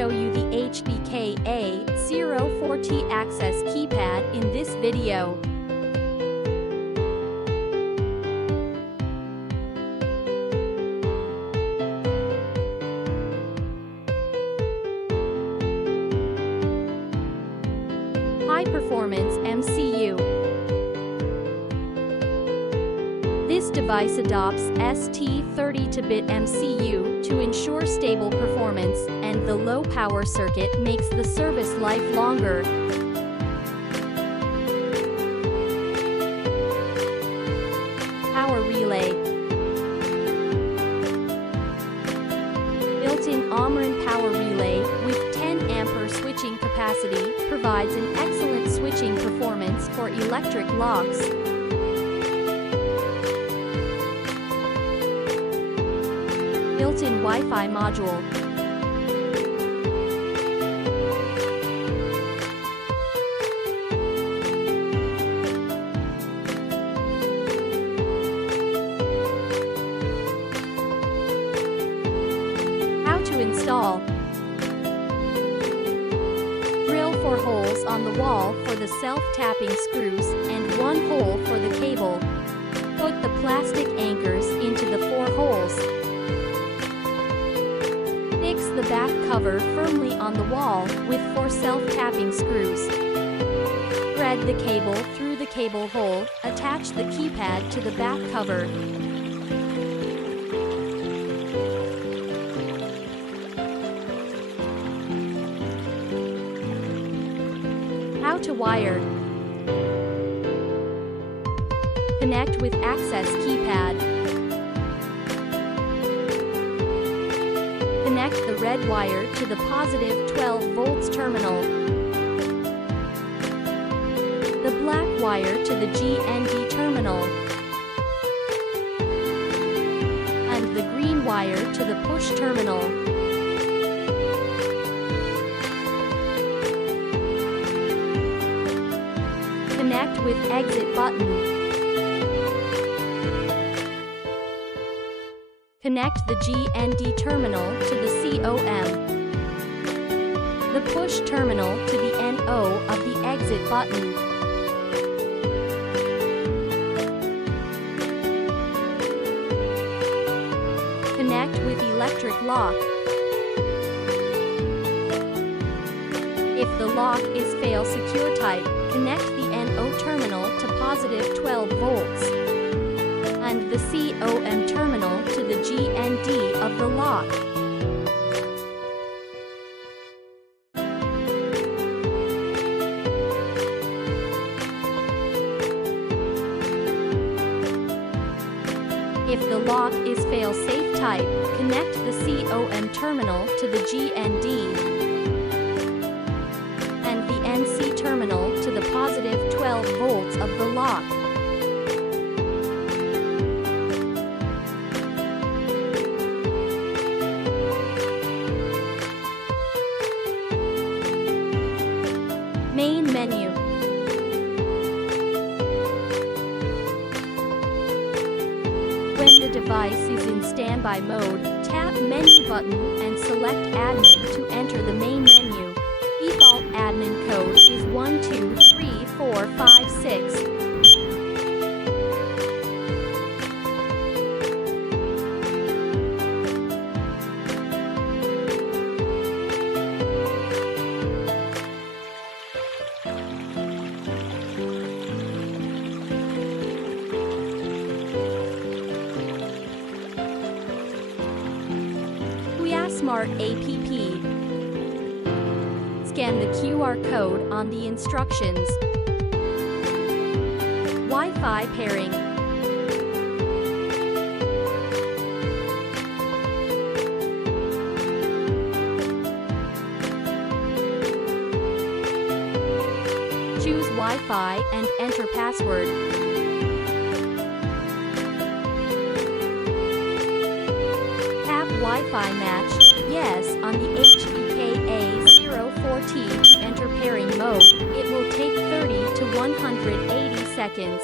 show you the HBK-A04T access keypad in this video. High Performance MCU. This device adopts ST32-bit MCU to ensure stable performance, and the low power circuit makes the service life longer. Power relay. Built-in Omron power relay with 10 ampere switching capacity provides an excellent switching performance for electric locks. Built-in Wi-Fi module. How to install. Drill 4 holes on the wall for the self-tapping screws and 1 hole for the cable. Put the plastic anchors into the 4 holes. Fix the back cover firmly on the wall with 4 self-tapping screws. Thread the cable through the cable hole, attach the keypad to the back cover. How to wire. Connect with access keypad. Connect the red wire to the positive 12 volts terminal. The black wire to the GND terminal. And the green wire to the push terminal. Connect with exit button. Connect the GND terminal to the COM. The push terminal to the NO of the exit button. Connect with electric lock. If the lock is fail secure type, connect the NO terminal to positive 12 volts. And the COM terminal to the GND of the lock. If the lock is fail-safe type, connect the COM terminal to the GND and the NC terminal to the positive 12 volts of the lock. Main menu. When the device is in standby mode, tap Menu button and select Admin to enter the main menu. Default admin code is 123456. Smart app. Scan the QR code on the instructions. Wi-Fi pairing. Choose Wi-Fi and enter password. Wi-Fi match, yes, on the HBK-A04T to enter pairing mode. It will take 30 to 180 seconds.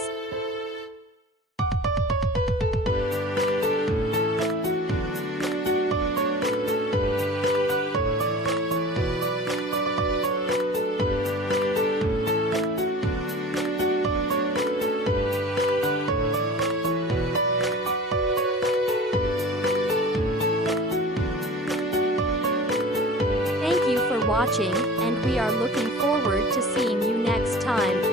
watching, and we are looking forward to seeing you next time.